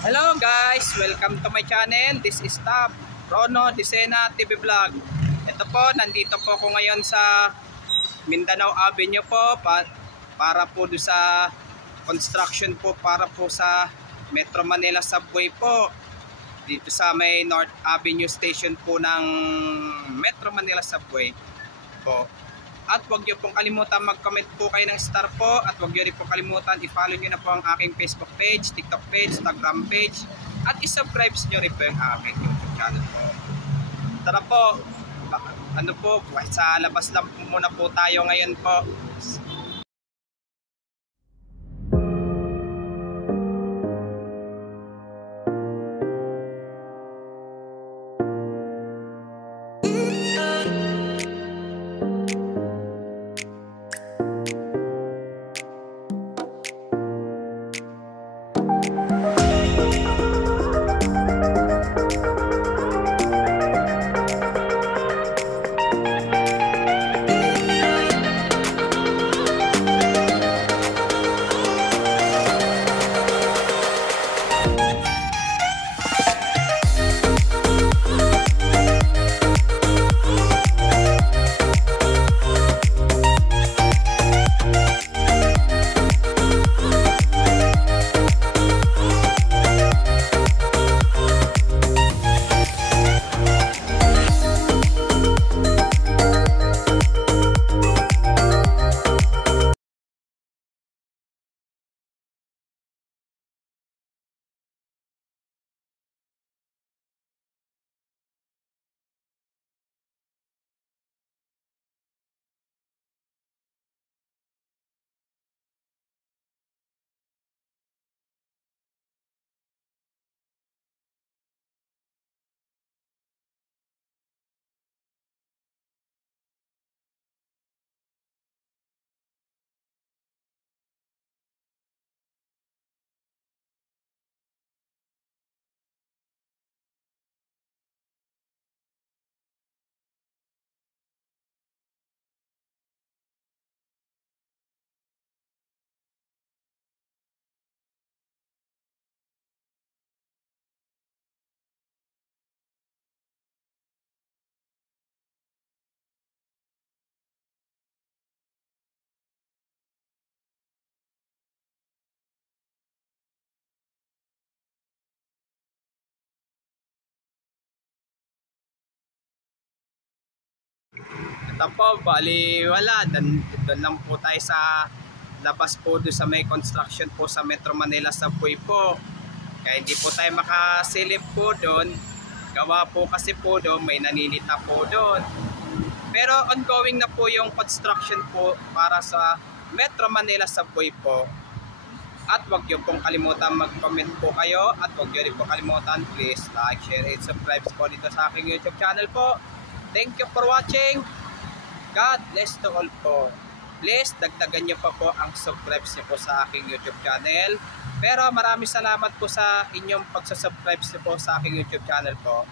Hello guys! Welcome to my channel. This is Tab Rono Disena TV Vlog. Ito po, nandito po ako ngayon sa Mindanao Avenue po para po sa construction po para po sa Metro Manila Subway po. Dito sa may North Avenue Station po ng Metro Manila Subway po. At huwag niyo pong kalimutan mag-comment po kayo ng star po. At huwag niyo rin pong kalimutan i-follow niyo na po ang aking Facebook page, TikTok page, Instagram page. At i-subscribe niyo rin po yung aking YouTube channel po. Tara po, sa labas lang po muna po tayo ngayon po. Ito po, bali wala. Doon lang po tayo sa labas po doon sa may construction po sa Metro Manila Subway po. Kaya hindi po tayo makasilip po doon. Gawa po kasi po doon, may naninita po doon. Pero ongoing na po yung construction po para sa Metro Manila Subway po. At huwag niyo pong kalimutan mag-comment po kayo. At huwag niyo rin po kalimutan, please like, share, and subscribe po dito sa aking YouTube channel po. Thank you for watching. God bless to all po. Please, dagdagan niyo pa po ang subscribe niyo po sa aking YouTube channel. Pero maraming salamat po sa inyong pagsasubscribe niyo po sa aking YouTube channel po.